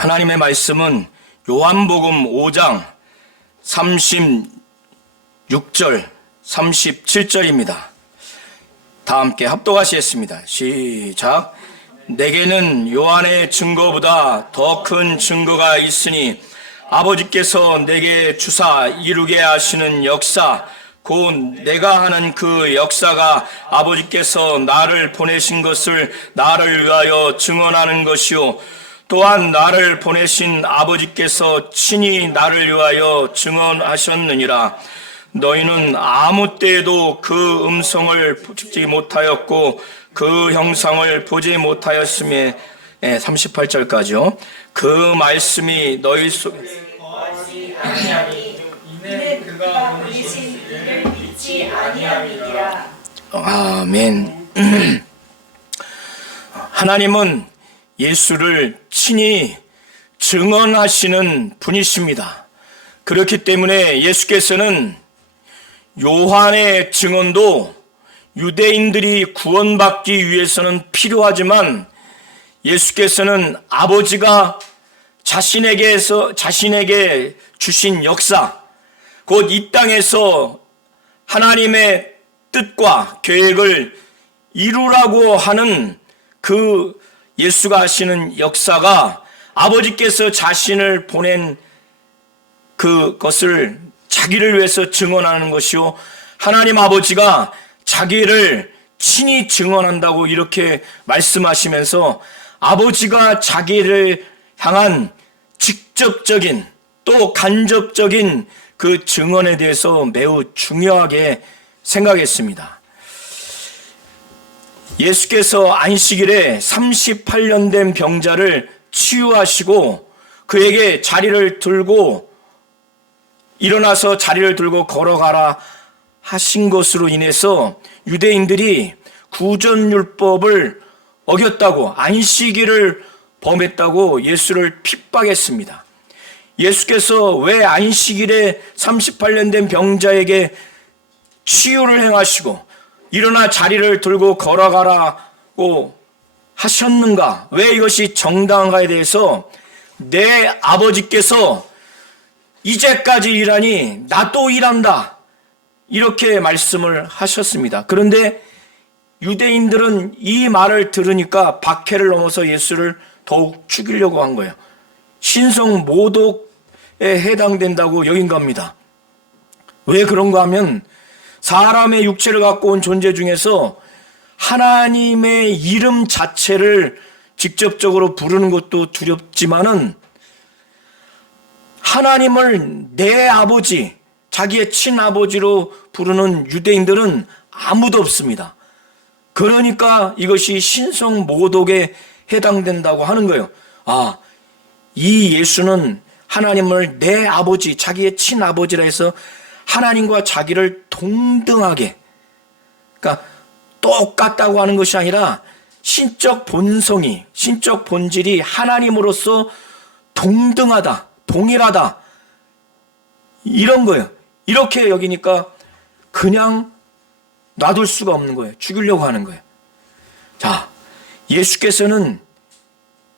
하나님의 말씀은 요한복음 5장 36절, 37절입니다. 다 함께 합독하시겠습니다. 시작. 내게는 요한의 증거보다 더 큰 증거가 있으니 아버지께서 내게 주사 이루게 하시는 역사, 곧 내가 하는 그 역사가 아버지께서 나를 보내신 것을 나를 위하여 증언하는 것이요, 또한 나를 보내신 아버지께서 친히 나를 위하여 증언하셨느니라. 너희는 아무 때에도 그 음성을 듣지 못하였고 그 형상을 보지 못하였으며, 38절까지요. 그 말씀이 너희 속에 거하지 아니하니 이는 그가 보내신 이를 믿지 아니함이니라. 아멘. 하나님은 예수를 친히 증언하시는 분이십니다. 그렇기 때문에 예수께서는 요한의 증언도 유대인들이 구원받기 위해서는 필요하지만, 예수께서는 아버지가 자신에게 주신 역사, 곧 이 땅에서 하나님의 뜻과 계획을 이루라고 하는 그 예수가 하시는 역사가 아버지께서 자신을 보낸 그것을 자기를 위해서 증언하는 것이요, 하나님 아버지가 자기를 친히 증언한다고 이렇게 말씀하시면서 아버지가 자기를 향한 직접적인 또 간접적인 그 증언에 대해서 매우 중요하게 생각했습니다. 예수께서 안식일에 38년 된 병자를 치유하시고 그에게 자리를 들고 일어나서 자리를 들고 걸어가라 하신 것으로 인해서 유대인들이 구전율법을 어겼다고, 안식일을 범했다고 예수를 핍박했습니다. 예수께서 왜 안식일에 38년 된 병자에게 치유를 행하시고 일어나 자리를 들고 걸어가라고 하셨는가? 왜 이것이 정당한가에 대해서 내 아버지께서 이제까지 일하니 나도 일한다, 이렇게 말씀을 하셨습니다. 그런데 유대인들은 이 말을 들으니까 박해를 넘어서 예수를 더욱 죽이려고 한 거예요. 신성 모독에 해당된다고 여긴 겁니다. 왜 그런가 하면 사람의 육체를 갖고 온 존재 중에서 하나님의 이름 자체를 직접적으로 부르는 것도 두렵지만은 하나님을 내 아버지, 자기의 친아버지로 부르는 유대인들은 아무도 없습니다. 그러니까 이것이 신성 모독에 해당된다고 하는 거예요. 이 예수는 하나님을 내 아버지, 자기의 친아버지라 해서 하나님과 자기를 동등하게, 그러니까 똑같다고 하는 것이 아니라 신적 본성이, 신적 본질이 하나님으로서 동등하다, 동일하다, 이런 거예요. 이렇게 여기니까 그냥 놔둘 수가 없는 거예요. 죽이려고 하는 거예요. 자, 예수께서는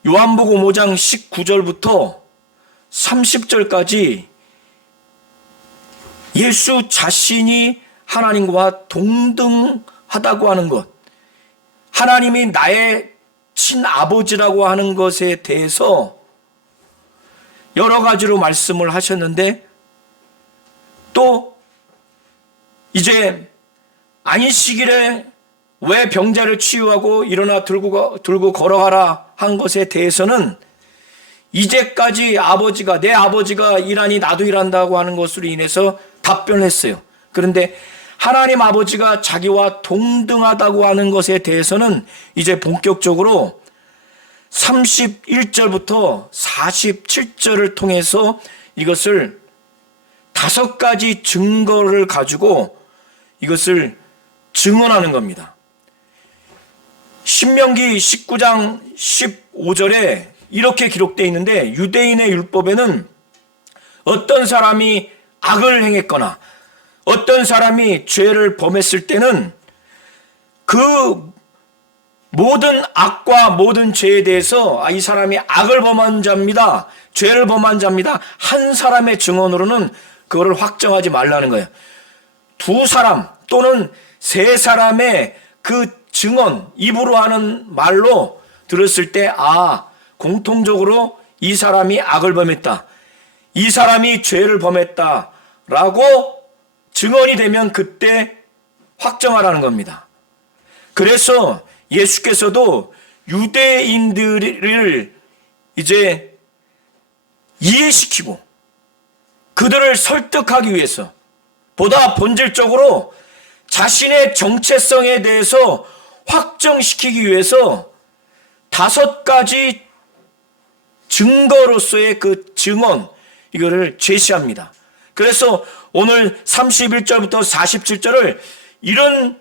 요한복음 5장 19절부터 30절까지 예수 자신이 하나님과 동등하다고 하는 것, 하나님이 나의 친아버지라고 하는 것에 대해서 여러 가지로 말씀을 하셨는데, 또 이제 안식일에 왜 병자를 치유하고 일어나 들고 걸어가라 한 것에 대해서는 이제까지 아버지가, 내 아버지가 일하니 나도 일한다고 하는 것으로 인해서 답변했어요. 그런데 하나님 아버지가 자기와 동등하다고 하는 것에 대해서는 이제 본격적으로 31절부터 47절을 통해서 이것을 5가지 증거를 가지고 이것을 증언하는 겁니다. 신명기 19장 15절에 이렇게 기록되어 있는데, 유대인의 율법에는 어떤 사람이 악을 행했거나 어떤 사람이 죄를 범했을 때는 그 모든 악과 모든 죄에 대해서 이 사람이 악을 범한 자입니다, 죄를 범한 자입니다, 한 사람의 증언으로는 그거를 확정하지 말라는 거예요. 두 사람 또는 세 사람의 그 증언, 입으로 하는 말로 들었을 때 공통적으로 이 사람이 악을 범했다, 이 사람이 죄를 범했다라고 증언이 되면 그때 확정하라는 겁니다. 그래서 예수께서도 유대인들을 이제 이해시키고 그들을 설득하기 위해서 보다 본질적으로 자신의 정체성에 대해서 확정시키기 위해서 5가지 증거로서의 그 증언, 이거를 제시합니다. 그래서 오늘 31절부터 47절을 이런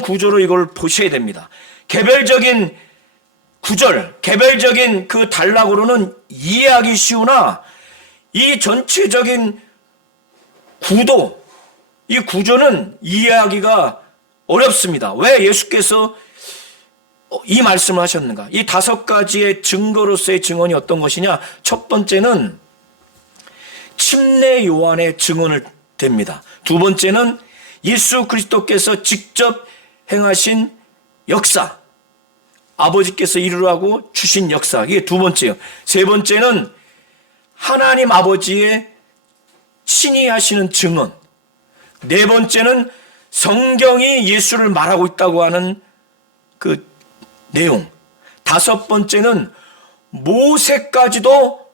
구조로 이걸 보셔야 됩니다. 개별적인 구절, 개별적인 그 단락으로는 이해하기 쉬우나 이 전체적인 구도, 이 구조는 이해하기가 어렵습니다. 왜 예수께서 이 말씀을 하셨는가? 이 5가지의 증거로서의 증언이 어떤 것이냐? 첫 번째는 침례 요한의 증언을 댑니다. 두 번째는 예수 그리스도께서 직접 행하신 역사, 아버지께서 이루라고 주신 역사, 이게 두 번째요. 세 번째는 하나님 아버지의 친히 하시는 증언, 네 번째는 성경이 예수를 말하고 있다고 하는 그 내용, 5번째는 모세까지도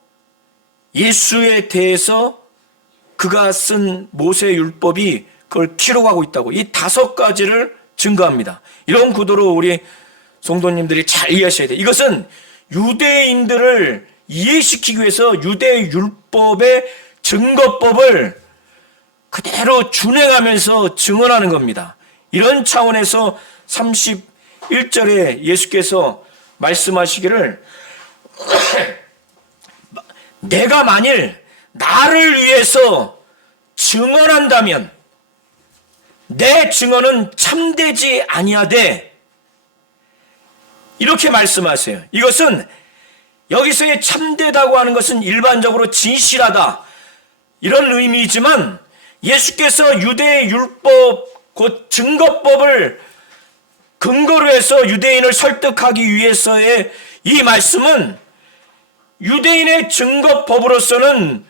예수에 대해서 그가 쓴 모세 율법이 그걸 기록하고 있다고, 이 5가지를 증거합니다. 이런 구도로 우리 성도님들이 잘 이해하셔야 돼요. 이것은 유대인들을 이해시키기 위해서 유대 율법의 증거법을 그대로 준행하면서 증언하는 겁니다. 이런 차원에서 31절에 예수께서 말씀하시기를 내가 만일 나를 위해서 증언한다면 내 증언은 참되지 아니하되, 이렇게 말씀하세요. 이것은 여기서의 참되다고 하는 것은 일반적으로 진실하다, 이런 의미이지만 예수께서 유대의 율법, 곧 증거법을 근거로 해서 유대인을 설득하기 위해서의 이 말씀은 유대인의 증거법으로서는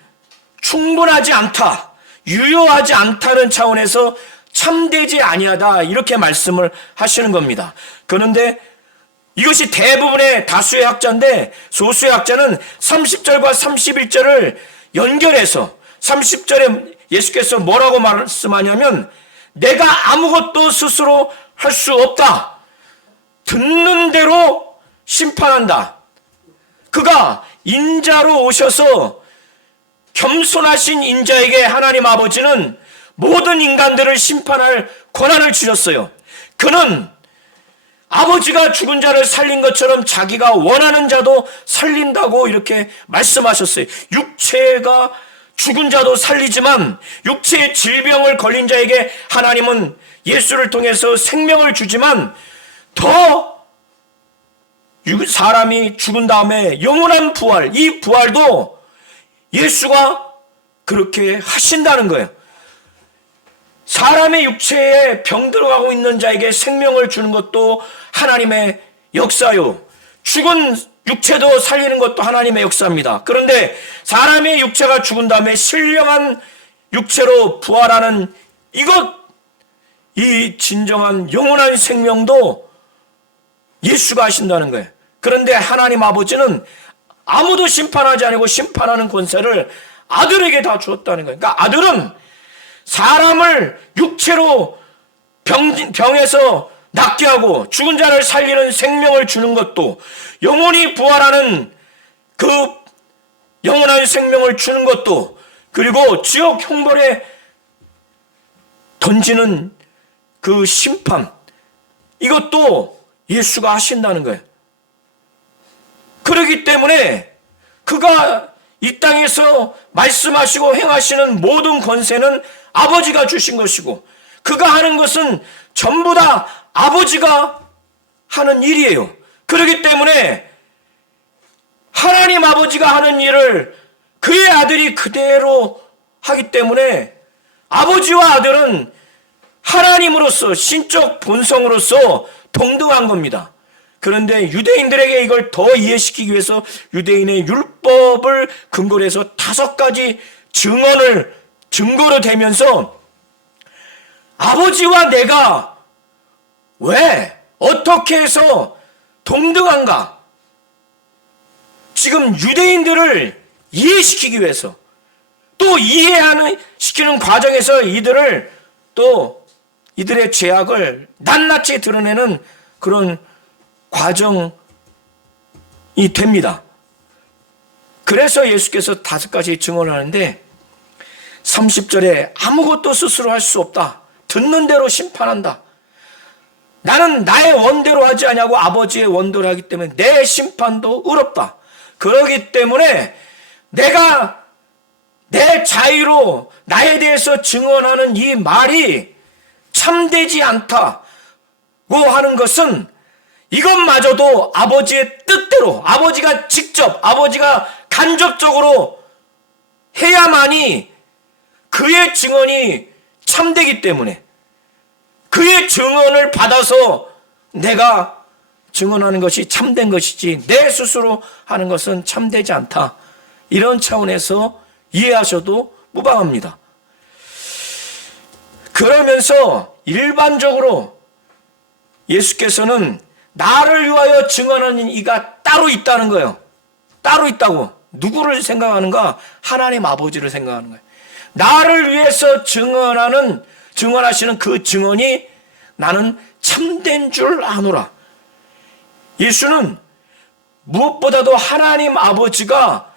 충분하지 않다, 유효하지 않다는 차원에서 참되지 아니하다, 이렇게 말씀을 하시는 겁니다. 그런데 이것이 대부분의 다수의 학자인데 소수의 학자는 30절과 31절을 연결해서 30절에 예수께서 뭐라고 말씀하냐면 내가 아무것도 스스로 할 수 없다, 듣는 대로 심판한다. 그가 인자로 오셔서 겸손하신 인자에게 하나님 아버지는 모든 인간들을 심판할 권한을 주셨어요. 그는 아버지가 죽은 자를 살린 것처럼 자기가 원하는 자도 살린다고 이렇게 말씀하셨어요. 육체가 죽은 자도 살리지만 육체의 질병을 걸린 자에게 하나님은 예수를 통해서 생명을 주지만 더 사람이 죽은 다음에 영원한 부활, 이 부활도 예수가 그렇게 하신다는 거예요. 사람의 육체에 병 들어가고 있는 자에게 생명을 주는 것도 하나님의 역사요, 죽은 육체도 살리는 것도 하나님의 역사입니다. 그런데 사람의 육체가 죽은 다음에 신령한 육체로 부활하는 이 진정한 영원한 생명도 예수가 하신다는 거예요. 그런데 하나님 아버지는 아무도 심판하지 않고 심판하는 권세를 아들에게 다 주었다는 거예요. 그러니까 아들은 사람을 육체로 병에서 낫게 하고 죽은 자를 살리는 생명을 주는 것도, 영원히 부활하는 그 영원한 생명을 주는 것도, 그리고 지옥 형벌에 던지는 그 심판, 이것도 예수가 하신다는 거예요. 그렇기 때문에 그가 이 땅에서 말씀하시고 행하시는 모든 권세는 아버지가 주신 것이고, 그가 하는 것은 전부 다 아버지가 하는 일이에요. 그렇기 때문에 하나님 아버지가 하는 일을 그의 아들이 그대로 하기 때문에 아버지와 아들은 하나님으로서 신적 본성으로서 동등한 겁니다. 그런데 유대인들에게 이걸 더 이해시키기 위해서 유대인의 율법을 근거로 해서 5가지 증거로 대면서 아버지와 내가 왜 어떻게 해서 동등한가? 지금 유대인들을 이해시키기 위해서 또 시키는 과정에서 이들의 죄악을 낱낱이 드러내는 그런 과정이 됩니다. 그래서 예수께서 5가지 증언을 하는데 30절에 아무것도 스스로 할 수 없다. 듣는 대로 심판한다. 나는 나의 원대로 하지 않냐고 아버지의 원대로 하기 때문에 내 심판도 의롭다. 그러기 때문에 내가 내 자유로 나에 대해서 증언하는 이 말이 참되지 않다고 하는 것은 이것마저도 아버지의 뜻대로 아버지가 직접 아버지가 간접적으로 해야만이 그의 증언이 참되기 때문에 그의 증언을 받아서 내가 증언하는 것이 참된 것이지 내 스스로 하는 것은 참되지 않다. 이런 차원에서 이해하셔도 무방합니다. 그러면서 일반적으로 예수께서는 나를 위하여 증언하는 이가 따로 있다는 거예요. 따로 있다고. 누구를 생각하는가? 하나님 아버지를 생각하는 거예요. 나를 위해서 증언하시는 그 증언이 나는 참된 줄 아노라. 예수는 무엇보다도 하나님 아버지가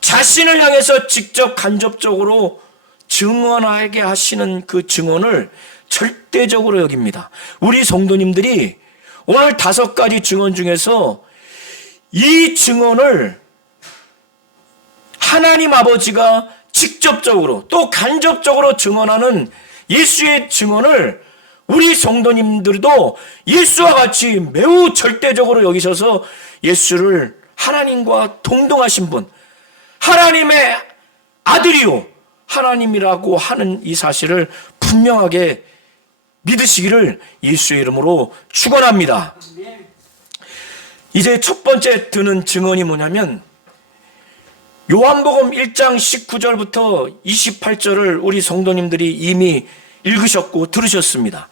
자신을 향해서 직접 간접적으로 증언하게 하시는 그 증언을 절대적으로 여깁니다. 우리 성도님들이 오늘 5가지 증언 중에서 이 증언을 하나님 아버지가 직접적으로 또 간접적으로 증언하는 예수의 증언을 우리 성도님들도 예수와 같이 매우 절대적으로 여기셔서 예수를 하나님과 동등하신 분, 하나님의 아들이요 하나님이라고 하는 이 사실을 분명하게 믿으시기를 예수의 이름으로 축원합니다. 이제 첫 번째 드는 증언이 뭐냐면 요한복음 1장 19절부터 28절을 우리 성도님들이 이미 읽으셨고 들으셨습니다.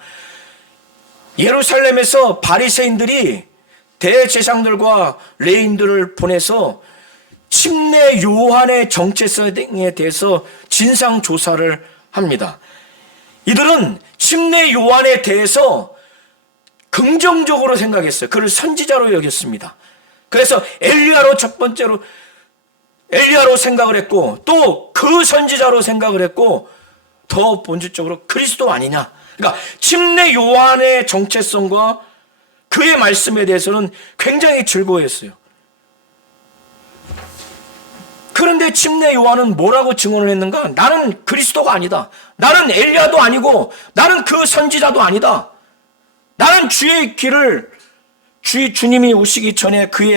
예루살렘에서 바리새인들이 대제사장들과 레인들을 보내서 침례 요한의 정체성에 대해서 진상 조사를 합니다. 이들은 침례 요한에 대해서 긍정적으로 생각했어요. 그를 선지자로 여겼습니다. 그래서 첫 번째로 엘리야로 생각을 했고 또 그 선지자로 생각을 했고 더 본질적으로 그리스도 아니냐. 그러니까 침례 요한의 정체성과 그의 말씀에 대해서는 굉장히 즐거워했어요. 그런데 침례 요한은 뭐라고 증언을 했는가? 나는 그리스도가 아니다. 나는 엘리야도 아니고 나는 그 선지자도 아니다. 나는 주님이 오시기 전에 그에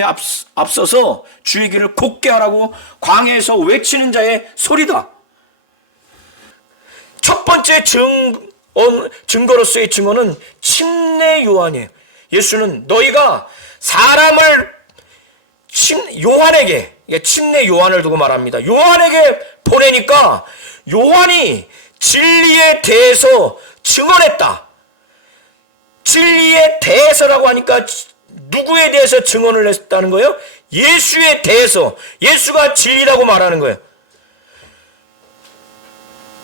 앞서서 주의 길을 곧게 하라고 광야에서 외치는 자의 소리다. 첫 번째 증거로서의 증언은 침례 요한이에요. 예수는 너희가 사람을 요한에게, 침례 요한을 두고 말합니다. 요한에게 보내니까 요한이 진리에 대해서 증언했다. 진리에 대해서라고 하니까 누구에 대해서 증언을 했다는 거예요? 예수에 대해서. 예수가 진리라고 말하는 거예요.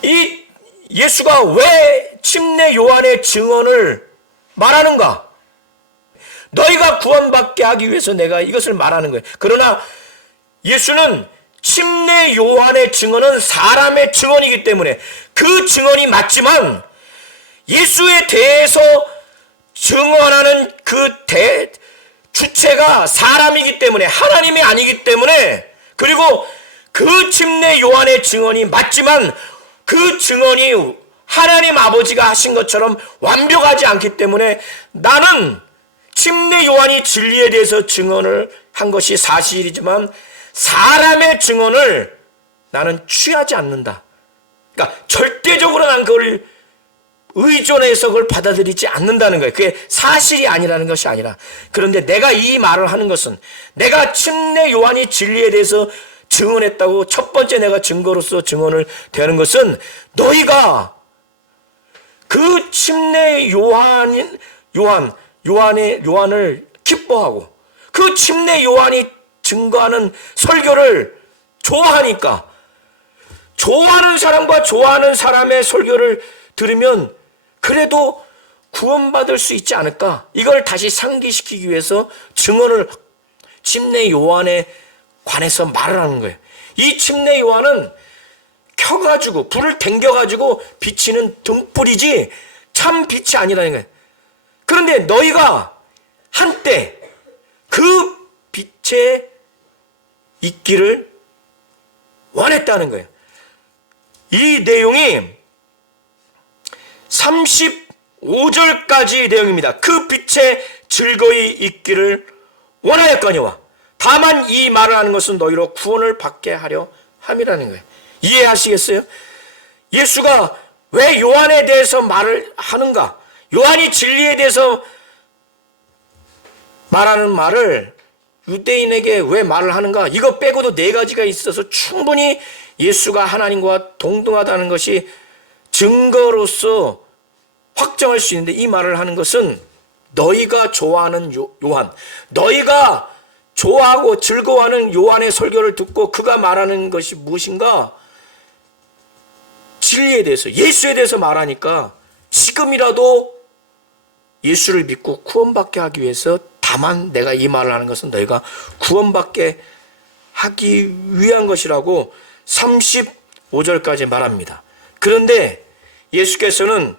이 예수가 왜 침례 요한의 증언을 말하는가? 너희가 구원받게 하기 위해서 내가 이것을 말하는 거예요. 그러나 예수는 침례 요한의 증언은 사람의 증언이기 때문에 그 증언이 맞지만 예수에 대해서 증언하는 그 주체가 사람이기 때문에 하나님이 아니기 때문에 그리고 그 침례 요한의 증언이 맞지만 그 증언이 하나님 아버지가 하신 것처럼 완벽하지 않기 때문에 나는 침례 요한이 진리에 대해서 증언을 한 것이 사실이지만 사람의 증언을 나는 취하지 않는다. 그러니까 절대적으로 난 그걸 의존해서 그걸 받아들이지 않는다는 거예요. 그게 사실이 아니라는 것이 아니라. 그런데 내가 이 말을 하는 것은 내가 침례 요한이 진리에 대해서 증언했다고 첫 번째 내가 증거로서 증언을 되는 것은 너희가 그 침례 요한을 기뻐하고 그 침례 요한이 증거하는 설교를 좋아하니까 좋아하는 사람과 좋아하는 사람의 설교를 들으면 그래도 구원받을 수 있지 않을까? 이걸 다시 상기시키기 위해서 증언을 침례 요한에 관해서 말을 하는 거예요. 이 침례 요한은 켜가지고 불을 댕겨가지고 비치는 등불이지 참 빛이 아니라는 거예요. 그런데 너희가 한때 그 빛에 있기를 원했다는 거예요. 이 내용이 35절까지 내용입니다. 그 빛에 즐거이 있기를 원하였거니와 다만 이 말을 하는 것은 너희로 구원을 받게 하려 함이라는 거예요. 이해하시겠어요? 예수가 왜 요한에 대해서 말을 하는가? 요한이 진리에 대해서 말하는 말을 유대인에게 왜 말을 하는가? 이거 빼고도 4가지가 있어서 충분히 예수가 하나님과 동등하다는 것이 증거로서 확정할 수 있는데 이 말을 하는 것은 너희가 좋아하는 요한, 너희가 좋아하고 즐거워하는 요한의 설교를 듣고 그가 말하는 것이 무엇인가? 진리에 대해서, 예수에 대해서 말하니까 지금이라도 예수를 믿고 구원받게 하기 위해서 다만 내가 이 말을 하는 것은 너희가 구원받게 하기 위한 것이라고 35절까지 말합니다. 그런데 예수께서는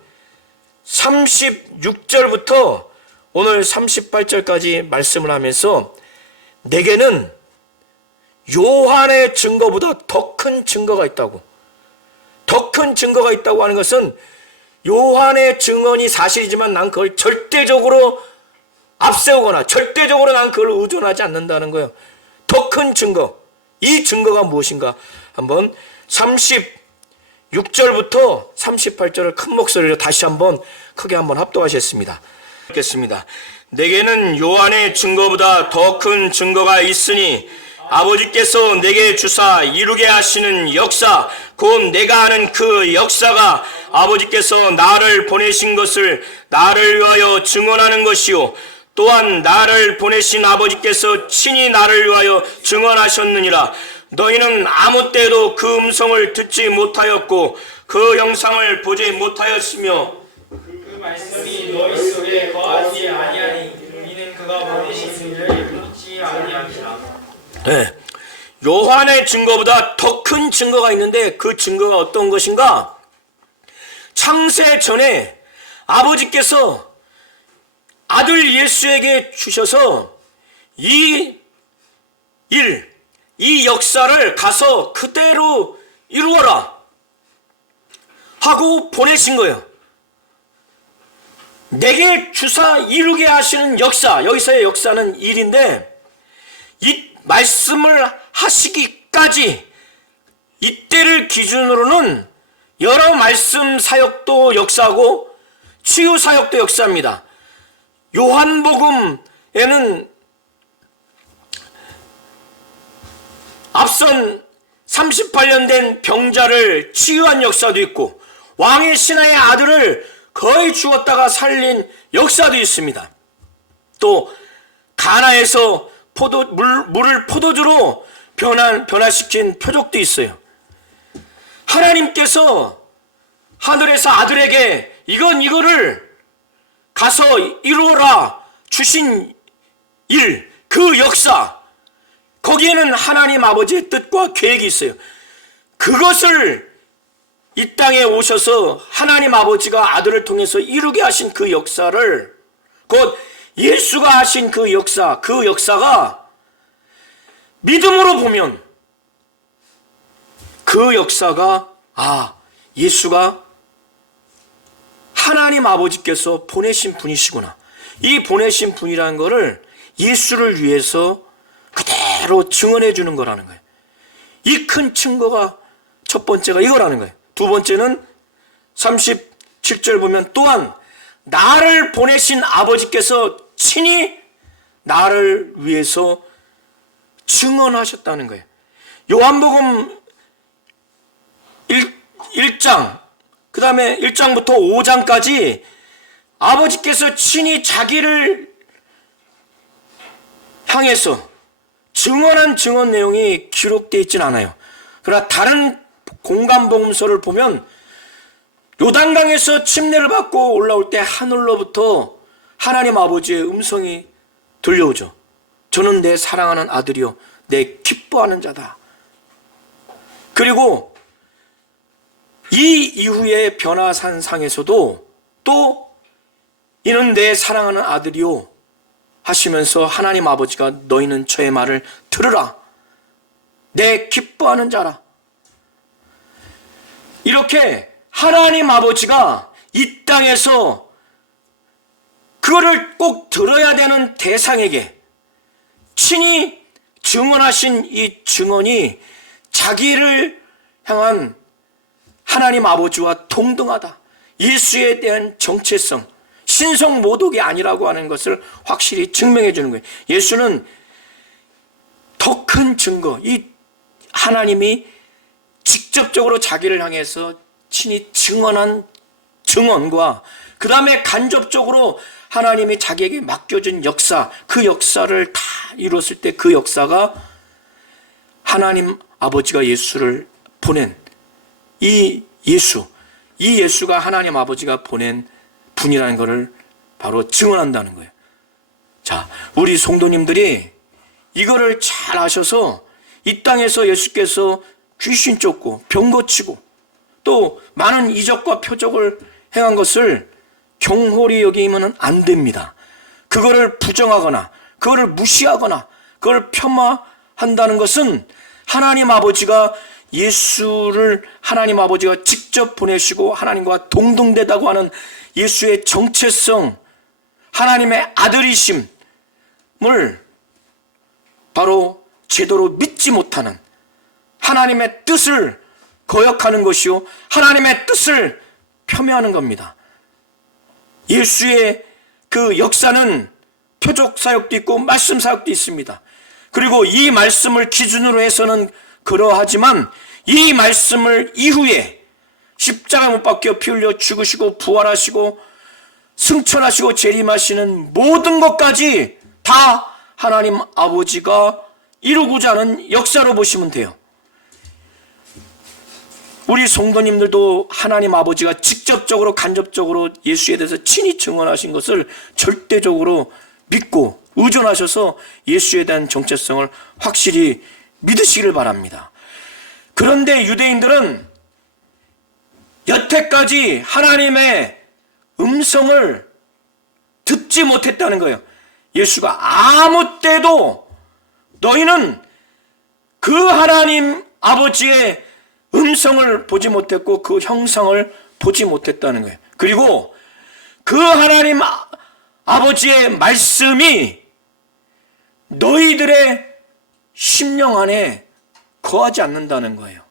36절부터 오늘 38절까지 말씀을 하면서 내게는 요한의 증거보다 더 큰 증거가 있다고. 더 큰 증거가 있다고 하는 것은 요한의 증언이 사실이지만 난 그걸 절대적으로 앞세우거나 절대적으로 난 그걸 의존하지 않는다는 거예요. 더 큰 증거. 이 증거가 무엇인가? 한번 36절부터 38절을 큰 목소리로 다시 한번 크게 한번 합독하셨습니다. 읽겠습니다. 내게는 요한의 증거보다 더 큰 증거가 있으니 아버지께서 내게 주사 이루게 하시는 역사 곧 내가 아는 그 역사가 아버지께서 나를 보내신 것을 나를 위하여 증언하는 것이요 또한 나를 보내신 아버지께서 친히 나를 위하여 증언하셨느니라. 너희는 아무 때도 그 음성을 듣지 못하였고 그 영상을 보지 못하였으며 그 말씀이 너희 속에 거하지 아니하니 이는 그가 보내신 이를 믿지 아니함이라. 네. 요한의 증거보다 더 큰 증거가 있는데 그 증거가 어떤 것인가? 창세 전에 아버지께서 아들 예수에게 주셔서 이 역사를 가서 그대로 이루어라 하고 보내신 거예요. 내게 주사 이루게 하시는 역사, 여기서의 역사는 일인데 이 말씀을 하시기까지 이때를 기준으로는 여러 말씀 사역도 역사고 치유 사역도 역사입니다. 요한복음에는 앞선 38년 된 병자를 치유한 역사도 있고 왕의 신하의 아들을 거의 죽었다가 살린 역사도 있습니다. 또 가나에서 물을 포도주로 변화시킨 표적도 있어요. 하나님께서 하늘에서 아들에게 이거를 가서 이루어라 주신 일, 그 역사, 거기에는 하나님 아버지의 뜻과 계획이 있어요. 그것을 이 땅에 오셔서 하나님 아버지가 아들을 통해서 이루게 하신 그 역사를, 곧 예수가 하신 그 역사가 믿음으로 보면 그 역사가 예수가 하나님 아버지께서 보내신 분이시구나. 이 보내신 분이라는 것을 예수를 위해서 그대로 증언해 주는 거라는 거예요. 이 큰 증거가 첫 번째가 이거라는 거예요. 두 번째는 37절 보면 또한 나를 보내신 아버지께서 친히 나를 위해서 증언하셨다는 거예요. 요한복음 1장 그 다음에 1장부터 5장까지 아버지께서 친히 자기를 향해서 증언한 증언 내용이 기록되어 있진 않아요. 그러나 다른 공간복음서를 보면 요단강에서 침례를 받고 올라올 때 하늘로부터 하나님 아버지의 음성이 들려오죠. 저는 내 사랑하는 아들이요 내 기뻐하는 자다. 그리고 이 이후의 변화산상에서도 또 이는 내 사랑하는 아들이요 하시면서 하나님 아버지가 너희는 저의 말을 들으라. 내 기뻐하는 자라. 이렇게 하나님 아버지가 이 땅에서 그거를 꼭 들어야 되는 대상에게 친히 증언하신 이 증언이 자기를 향한 하나님 아버지와 동등하다. 예수에 대한 정체성, 신성 모독이 아니라고 하는 것을 확실히 증명해 주는 거예요. 예수는 더 큰 증거, 이 하나님이 직접적으로 자기를 향해서 친히 증언한 증언과 그 다음에 간접적으로 하나님이 자기에게 맡겨준 역사, 그 역사를 다 이뤘을 때 그 역사가 하나님 아버지가 예수를 보낸 이 예수가 하나님 아버지가 보낸 분이라는 것을 바로 증언한다는 거예요. 자, 우리 성도님들이 이거를 잘 아셔서 이 땅에서 예수께서 귀신 쫓고 병 고치고 또 많은 이적과 표적을 행한 것을 경홀히 여기면 안 됩니다. 그거를 부정하거나 그거를 무시하거나 그걸 폄하한다는 것은 하나님 아버지가 예수를 하나님 아버지가 직접 보내시고 하나님과 동등되다고 하는 예수의 정체성, 하나님의 아들이심을 바로 제대로 믿지 못하는 하나님의 뜻을 거역하는 것이요 하나님의 뜻을 폄훼하는 겁니다. 예수의 그 역사는 표적 사역도 있고 말씀 사역도 있습니다. 그리고 이 말씀을 기준으로 해서는 그러하지만 이 말씀을 이후에 십자가 못 박혀 피 흘려 죽으시고 부활하시고 승천하시고 재림하시는 모든 것까지 다 하나님 아버지가 이루고자 하는 역사로 보시면 돼요. 우리 성도님들도 하나님 아버지가 직접적으로 간접적으로 예수에 대해서 친히 증언하신 것을 절대적으로 믿고 의존하셔서 예수에 대한 정체성을 확실히 믿으시기를 바랍니다. 그런데 유대인들은 여태까지 하나님의 음성을 듣지 못했다는 거예요. 예수가 아무 때도 너희는 그 하나님 아버지의 음성을 보지 못했고 그 형상을 보지 못했다는 거예요. 그리고 그 하나님 아버지의 말씀이 너희들의 심령 안에 거하지 않는다는 거예요.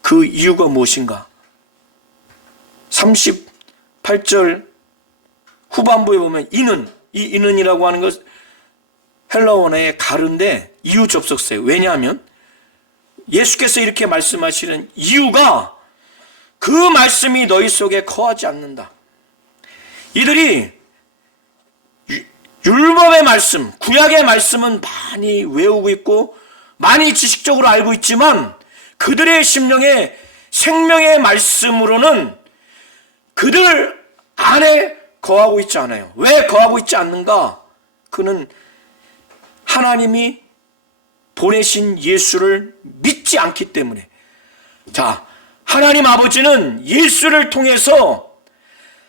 그 이유가 무엇인가? 38절 후반부에 보면 이 이는이라고 하는 것 헬라어의 가르인데 이유 접속사예요. 왜냐하면 예수께서 이렇게 말씀하시는 이유가 그 말씀이 너희 속에 거하지 않는다. 이들이 율법의 말씀, 구약의 말씀은 많이 외우고 있고 많이 지식적으로 알고 있지만 그들의 심령에 생명의 말씀으로는 그들 안에 거하고 있지 않아요. 왜 거하고 있지 않는가? 그는 하나님이 보내신 예수를 믿지 않기 때문에. 자, 하나님 아버지는 예수를 통해서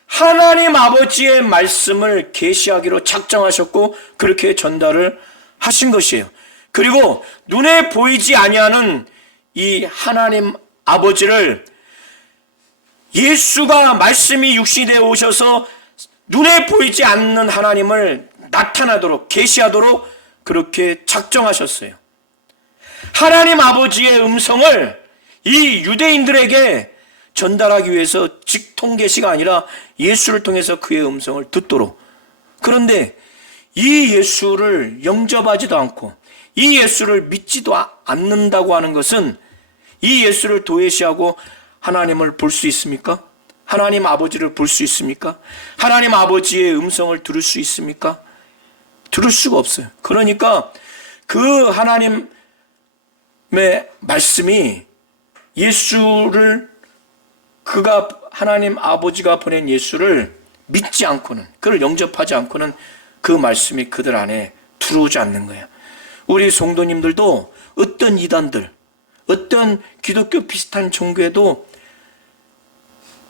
하나님 아버지의 말씀을 계시하기로 작정하셨고 그렇게 전달을 하신 것이에요. 그리고 눈에 보이지 아니하는 이 하나님 아버지를 예수가 말씀이 육신이 되어 오셔서 눈에 보이지 않는 하나님을 나타나도록 계시하도록 그렇게 작정하셨어요. 하나님 아버지의 음성을 이 유대인들에게 전달하기 위해서 직통계시가 아니라 예수를 통해서 그의 음성을 듣도록. 그런데 이 예수를 영접하지도 않고 이 예수를 믿지도 않는다고 하는 것은 이 예수를 도외시하고 하나님을 볼 수 있습니까? 하나님 아버지를 볼 수 있습니까? 하나님 아버지의 음성을 들을 수 있습니까? 들을 수가 없어요. 그러니까 그 하나님의 말씀이 예수를, 그가 하나님 아버지가 보낸 예수를 믿지 않고는, 그를 영접하지 않고는 그 말씀이 그들 안에 들어오지 않는 거예요. 우리 성도님들도 어떤 이단들, 어떤 기독교 비슷한 종교에도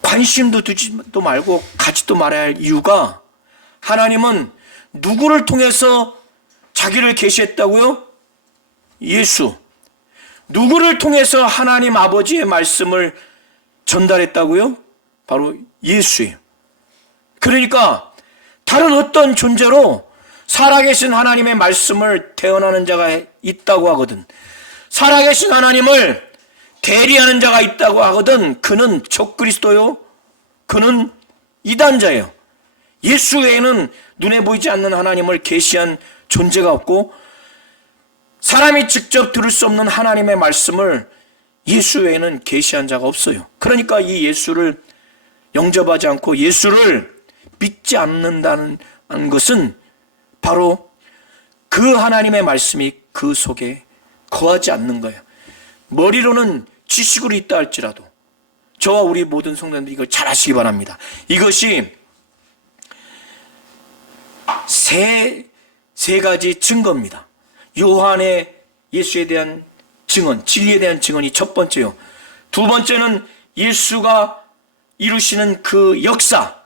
관심도 두지도 말고 가지도 말아야 할 이유가, 하나님은 누구를 통해서 자기를 계시했다고요? 예수. 누구를 통해서 하나님 아버지의 말씀을 전달했다고요? 바로 예수예요. 그러니까 다른 어떤 존재로 살아계신 하나님의 말씀을 대언하는 자가 있다고 하거든, 살아계신 하나님을 대리하는 자가 있다고 하거든, 그는 적그리스도요, 그는 이단자예요. 예수 외에는 눈에 보이지 않는 하나님을 계시한 존재가 없고, 사람이 직접 들을 수 없는 하나님의 말씀을 예수 외에는 계시한 자가 없어요. 그러니까 이 예수를 영접하지 않고 예수를 믿지 않는다는 것은 바로 그 하나님의 말씀이 그 속에 거하지 않는 거예요. 머리로는 지식으로 있다 할지라도 저와 우리 모든 성도님들이 이걸 잘 아시기 바랍니다. 이것이 세 가지 증거입니다. 요한의 예수에 대한 증언, 진리에 대한 증언이 첫 번째요. 두 번째는 예수가 이루시는 그 역사,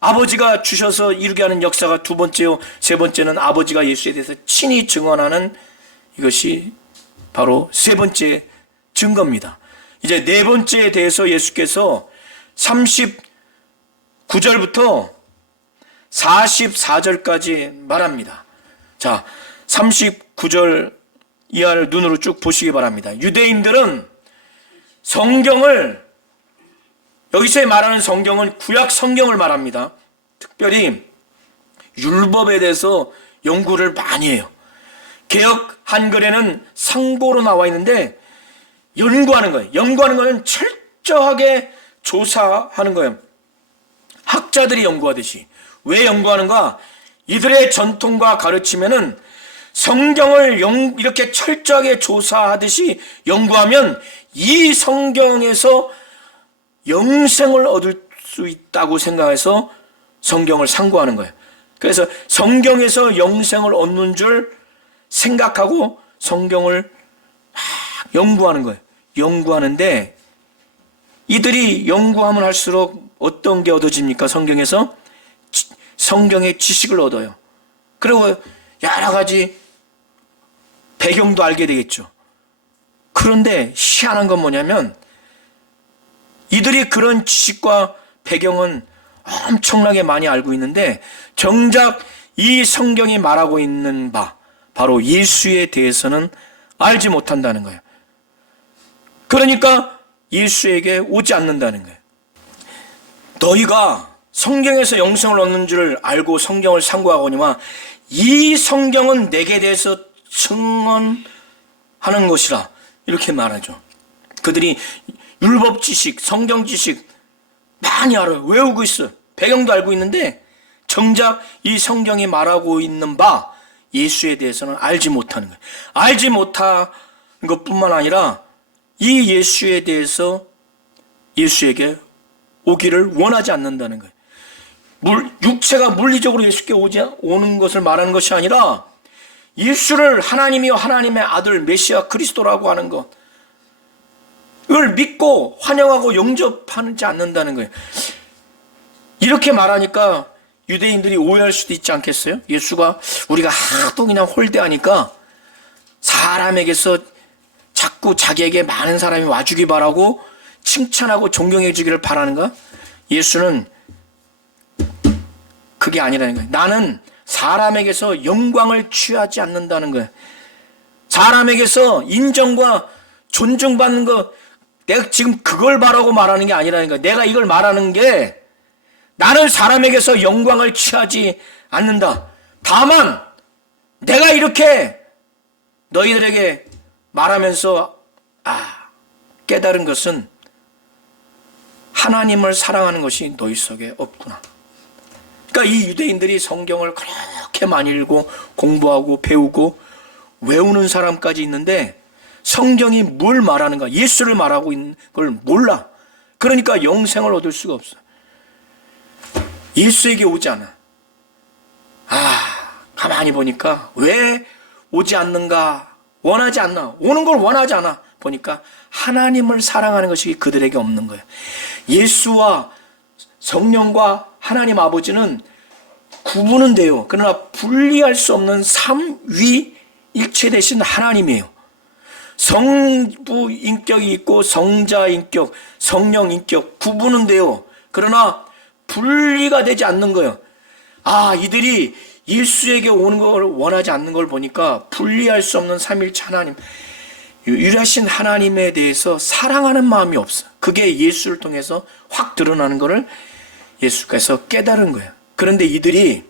아버지가 주셔서 이루게 하는 역사가 두 번째요. 세 번째는 아버지가 예수에 대해서 친히 증언하는, 이것이 바로 세 번째 증거입니다. 이제 네 번째에 대해서 예수께서 39절부터 44절까지 말합니다. 자, 39절 이하를 눈으로 쭉 보시기 바랍니다. 유대인들은 성경을, 여기서 말하는 성경은 구약 성경을 말합니다. 특별히 율법에 대해서 연구를 많이 해요. 개역 한글에는 상고로 나와 있는데 연구하는 거예요. 연구하는 거는 철저하게 조사하는 거예요. 학자들이 연구하듯이. 왜 연구하는가? 이들의 전통과 가르침에는 성경을 이렇게 철저하게 조사하듯이 연구하면 이 성경에서 영생을 얻을 수 있다고 생각해서 성경을 상고하는 거예요. 그래서 성경에서 영생을 얻는 줄 생각하고 성경을 연구하는 거예요. 연구하는데 이들이 연구하면 할수록 어떤 게 얻어집니까? 성경에서 성경의 지식을 얻어요. 그리고 여러 가지 배경도 알게 되겠죠. 그런데 희한한 건 뭐냐면 이들이 그런 지식과 배경은 엄청나게 많이 알고 있는데 정작 이 성경이 말하고 있는 바, 바로 예수에 대해서는 알지 못한다는 거예요. 그러니까 예수에게 오지 않는다는 거예요. 너희가 성경에서 영생을 얻는 줄 알고 성경을 상고하거니와 이 성경은 내게 대해서 증언하는 것이라, 이렇게 말하죠. 그들이 율법 지식, 성경 지식 많이 알아요. 외우고 있어요. 배경도 알고 있는데 정작 이 성경이 말하고 있는 바 예수에 대해서는 알지 못하는 거예요. 알지 못하는 것뿐만 아니라 이 예수에 대해서 예수에게 오기를 원하지 않는다는 거예요. 육체가 물리적으로 예수께 오는 것을 말하는 것이 아니라 예수를 하나님이요 하나님의 아들 메시아 그리스도라고 하는 것을 믿고 환영하고 영접하지 않는다는 거예요. 이렇게 말하니까 유대인들이 오해할 수도 있지 않겠어요? 예수가 우리가 하도 그냥 홀대하니까 사람에게서 자꾸 자기에게 많은 사람이 와주기 바라고 칭찬하고 존경해 주기를 바라는가? 예수는 그게 아니라는 거예요. 나는 사람에게서 영광을 취하지 않는다는 거예요. 사람에게서 인정과 존중받는 거, 내가 지금 그걸 바라고 말하는 게 아니라는 거예요. 내가 이걸 말하는 게 나는 사람에게서 영광을 취하지 않는다. 다만 내가 이렇게 너희들에게 말하면서 깨달은 것은 하나님을 사랑하는 것이 너희 속에 없구나. 그러니까 이 유대인들이 성경을 그렇게 많이 읽고 공부하고 배우고 외우는 사람까지 있는데 성경이 뭘 말하는가, 예수를 말하고 있는 걸 몰라. 그러니까 영생을 얻을 수가 없어. 예수에게 오지 않아. 가만히 보니까 왜 오지 않는가, 원하지 않나, 오는 걸 원하지 않아. 보니까 하나님을 사랑하는 것이 그들에게 없는 거예요. 예수와 성령과 하나님 아버지는 구분은 돼요. 그러나 분리할 수 없는 삼위일체 되신 하나님이에요. 성부 인격이 있고 성자 인격, 성령 인격 구분은 돼요. 그러나 분리가 되지 않는 거예요. 이들이 예수에게 오는 걸 원하지 않는 걸 보니까 분리할 수 없는 삼위일체 하나님, 유일하신 하나님에 대해서 사랑하는 마음이 없어. 그게 예수를 통해서 확 드러나는 것을 예수께서 깨달은 거예요. 그런데 이들이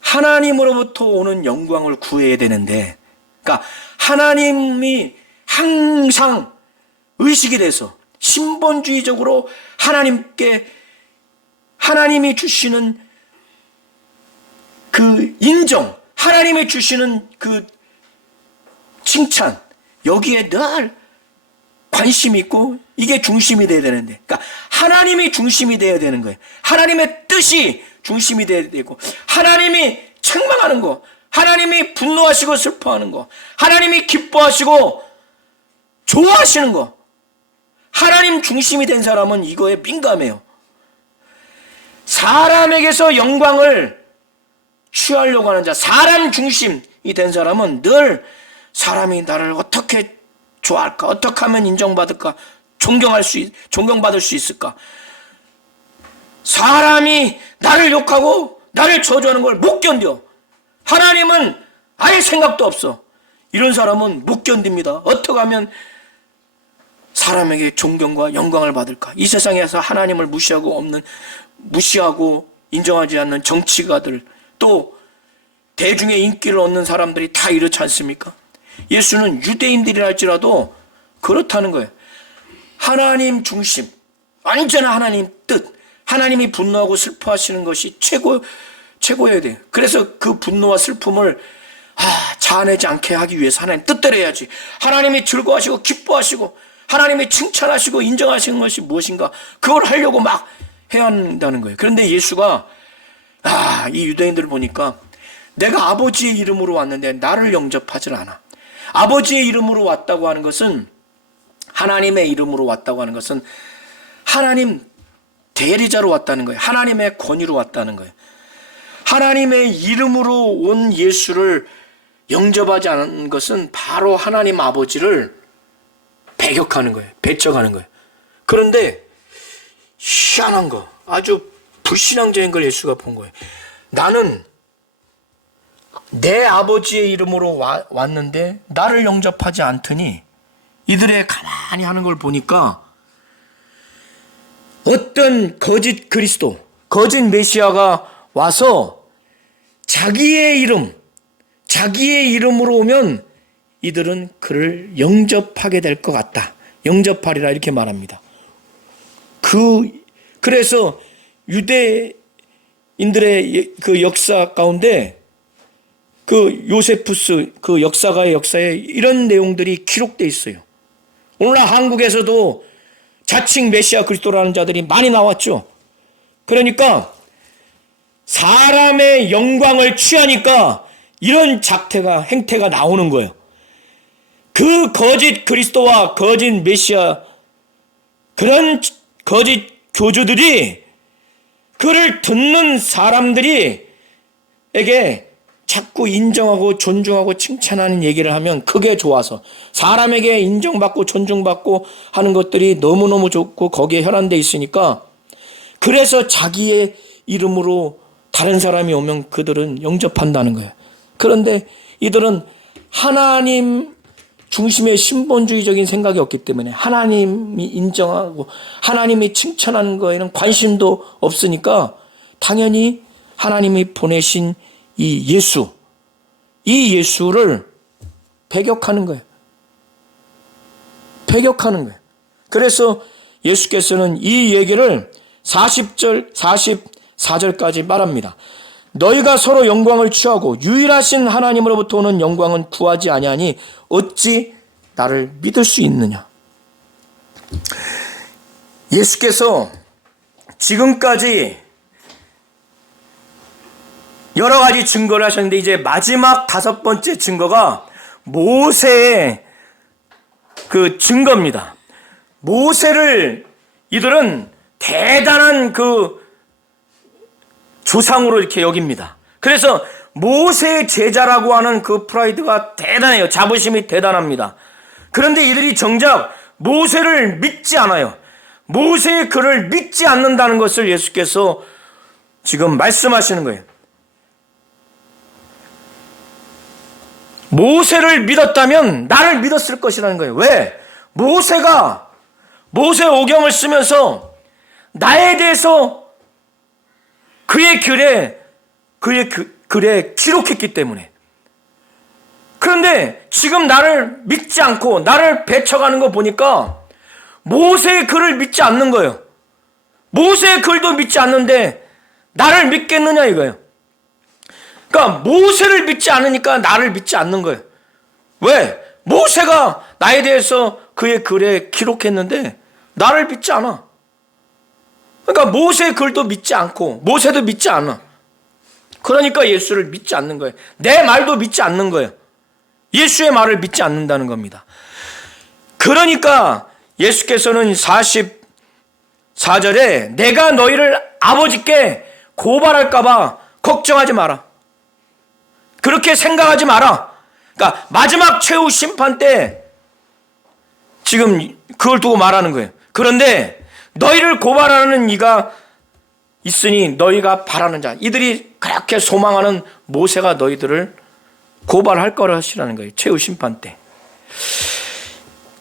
하나님으로부터 오는 영광을 구해야 되는데, 그러니까 하나님이 항상 의식이 돼서 신본주의적으로 하나님이 주시는 그 인정, 하나님이 주시는 그 칭찬, 여기에 늘 관심이 있고 이게 중심이 돼야 되는데, 그러니까 하나님이 중심이 돼야 되는 거예요. 하나님의 뜻이 중심이 돼야 되고, 하나님이 책망하는 거, 하나님이 분노하시고 슬퍼하는 거, 하나님이 기뻐하시고 좋아하시는 거, 하나님 중심이 된 사람은 이거에 민감해요. 사람에게서 영광을 취하려고 하는 자, 사람 중심이 된 사람은 늘 사람이 나를 어떻게 좋아할까, 어떻게 하면 인정받을까, 존경받을 수 있을까, 사람이 나를 욕하고 나를 저주하는 걸 못 견뎌. 하나님은 아예 생각도 없어. 이런 사람은 못 견딥니다. 어떻게 하면 사람에게 존경과 영광을 받을까? 이 세상에서 하나님을 무시하고 인정하지 않는 정치가들, 또 대중의 인기를 얻는 사람들이 다 이렇지 않습니까? 예수는 유대인들이라 할지라도 그렇다는 거예요. 하나님 중심, 완전한 하나님 뜻, 하나님이 분노하고 슬퍼하시는 것이 최고여야 돼요. 그래서 그 분노와 슬픔을 자아내지 않게 하기 위해서 하나님 뜻대로 해야지. 하나님이 즐거워하시고 기뻐하시고 하나님이 칭찬하시고 인정하시는 것이 무엇인가, 그걸 하려고 막 해야 한다는 거예요. 그런데 예수가 이 유대인들을 보니까 내가 아버지의 이름으로 왔는데 나를 영접하지 않아. 아버지의 이름으로 왔다고 하는 것은, 하나님의 이름으로 왔다고 하는 것은 하나님 대리자로 왔다는 거예요. 하나님의 권위로 왔다는 거예요. 하나님의 이름으로 온 예수를 영접하지 않은 것은 바로 하나님 아버지를 배격하는 거예요. 배척하는 거예요. 그런데 희한한 거, 아주 불신앙적인 걸 예수가 본 거예요. 나는 내 아버지의 이름으로 왔는데 나를 영접하지 않더니, 이들의 가만히 하는 걸 보니까 어떤 거짓 그리스도, 거짓 메시아가 와서 자기의 이름으로 오면 이들은 그를 영접하게 될 것 같다. 영접하리라 이렇게 말합니다. 그래서 유대인들의 그 역사 가운데 그 요세푸스 그 역사가의 역사에 이런 내용들이 기록되어 있어요. 오늘날 한국에서도 자칭 메시아 그리스도라는 자들이 많이 나왔죠. 그러니까 사람의 영광을 취하니까 이런 행태가 나오는 거예요. 그 거짓 그리스도와 거짓 메시아, 그런 거짓 교주들이 그를 듣는 사람들에게 자꾸 인정하고 존중하고 칭찬하는 얘기를 하면 그게 좋아서, 사람에게 인정받고 존중받고 하는 것들이 너무너무 좋고 거기에 혈안돼 있으니까, 그래서 자기의 이름으로 다른 사람이 오면 그들은 영접한다는 거예요. 그런데 이들은 하나님 중심의 신본주의적인 생각이 없기 때문에, 하나님이 인정하고 하나님이 칭찬하는 거에는 관심도 없으니까 당연히 하나님이 보내신 이 예수를 배격하는 거예요. 배격하는 거예요. 그래서 예수께서는 이 얘기를 40절, 44절까지 말합니다. 너희가 서로 영광을 취하고 유일하신 하나님으로부터 오는 영광은 구하지 아니하니 어찌 나를 믿을 수 있느냐. 예수께서 지금까지 여러 가지 증거를 하셨는데, 이제 마지막 5번째 증거가 모세의 그 증거입니다. 모세를 이들은 대단한 그 조상으로 이렇게 여깁니다. 그래서 모세의 제자라고 하는 그 프라이드가 대단해요. 자부심이 대단합니다. 그런데 이들이 정작 모세를 믿지 않아요. 모세의 글을 믿지 않는다는 것을 예수께서 지금 말씀하시는 거예요. 모세를 믿었다면 나를 믿었을 것이라는 거예요. 왜? 모세가 모세 오경을 쓰면서 나에 대해서 그의 글에 기록했기 때문에. 그런데 지금 나를 믿지 않고 나를 배척하는 거 보니까 모세의 글을 믿지 않는 거예요. 모세의 글도 믿지 않는데 나를 믿겠느냐 이거예요. 그러니까 모세를 믿지 않으니까 나를 믿지 않는 거예요. 왜? 모세가 나에 대해서 그의 글에 기록했는데 나를 믿지 않아. 그러니까 모세의 글도 믿지 않고 모세도 믿지 않아. 그러니까 예수를 믿지 않는 거예요. 내 말도 믿지 않는 거예요. 예수의 말을 믿지 않는다는 겁니다. 그러니까 예수께서는 44절에 내가 너희를 아버지께 고발할까 봐 걱정하지 마라. 그렇게 생각하지 마라. 그러니까 마지막 최후 심판 때 지금 그걸 두고 말하는 거예요. 그런데 너희를 고발하는 이가 있으니 너희가 바라는 자, 이들이 그렇게 소망하는 모세가 너희들을 고발할 거라시라는 거예요. 최후 심판 때.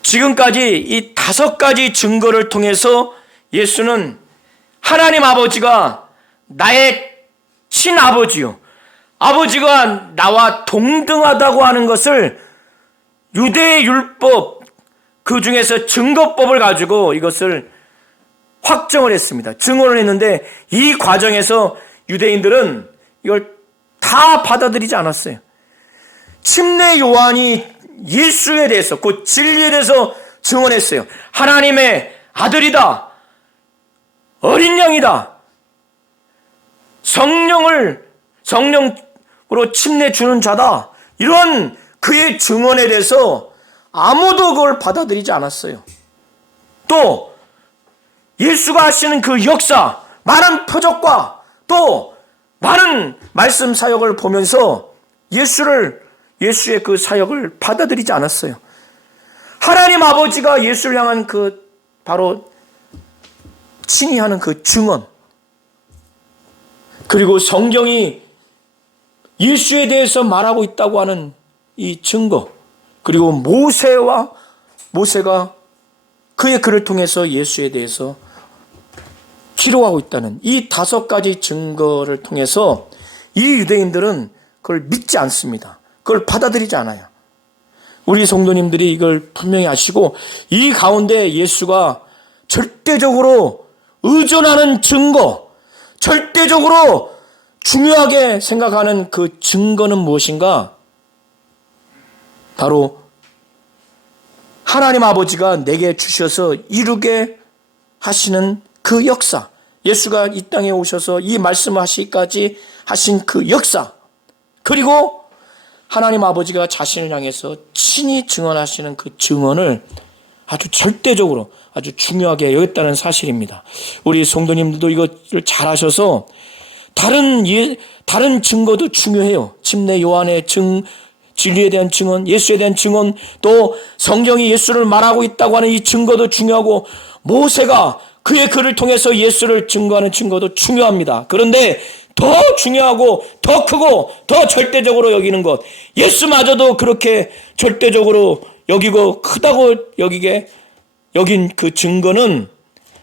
지금까지 이 5가지 증거를 통해서 예수는 하나님 아버지가 나의 친아버지요, 아버지가 나와 동등하다고 하는 것을 유대의 율법 그 중에서 증거법을 가지고 이것을 확정을 했습니다. 증언을 했는데 이 과정에서 유대인들은 이걸 다 받아들이지 않았어요. 침례 요한이 예수에 대해서, 그 진리에 대해서 증언했어요. 하나님의 아들이다, 어린 양이다, 성령으로 침례 주는 자다, 이런 그의 증언에 대해서 아무도 그걸 받아들이지 않았어요. 또 예수가 하시는 그 역사, 많은 표적과 또 많은 말씀 사역을 보면서 예수의 그 사역을 받아들이지 않았어요. 하나님 아버지가 예수를 향한 그 바로 친히 하는 그 증언, 그리고 성경이 예수에 대해서 말하고 있다고 하는 이 증거, 그리고 모세가 그의 글을 통해서 예수에 대해서 기록하고 있다는 이 5가지 증거를 통해서 이 유대인들은 그걸 믿지 않습니다. 그걸 받아들이지 않아요. 우리 성도님들이 이걸 분명히 아시고, 이 가운데 예수가 절대적으로 의존하는 증거, 절대적으로 중요하게 생각하는 그 증거는 무엇인가? 바로 하나님 아버지가 내게 주셔서 이루게 하시는 그 역사, 예수가 이 땅에 오셔서 이 말씀하시기까지 하신 그 역사, 그리고 하나님 아버지가 자신을 향해서 친히 증언하시는 그 증언을 아주 절대적으로 아주 중요하게 여겼다는 사실입니다. 우리 성도님들도 이것을 잘 하셔서 다른 다른 증거도 중요해요. 침례 요한의 진리에 대한 증언, 예수에 대한 증언, 또 성경이 예수를 말하고 있다고 하는 이 증거도 중요하고, 모세가 그의 글을 통해서 예수를 증거하는 증거도 중요합니다. 그런데 더 중요하고 더 크고 더 절대적으로 여기는 것, 예수마저도 그렇게 절대적으로 여기고 크다고 여긴 그 증거는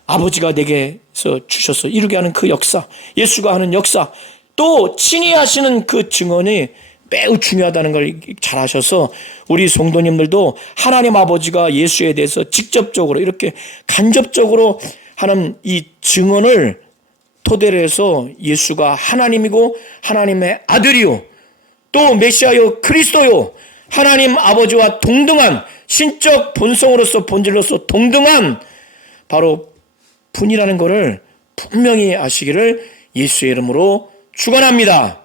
아버지가 내게서 주셔서 이루게 하는 그 역사, 예수가 하는 역사, 또 친히 하시는 그 증언이 매우 중요하다는 걸 잘 아셔서 우리 성도님들도 하나님 아버지가 예수에 대해서 직접적으로 이렇게 간접적으로 하는 이 증언을 토대로 해서 예수가 하나님이고 하나님의 아들이요, 또 메시아요, 그리스도요, 하나님 아버지와 동등한 신적 본성으로서 본질로서 동등한 바로 분이라는 것을 분명히 아시기를 예수의 이름으로 축원합니다.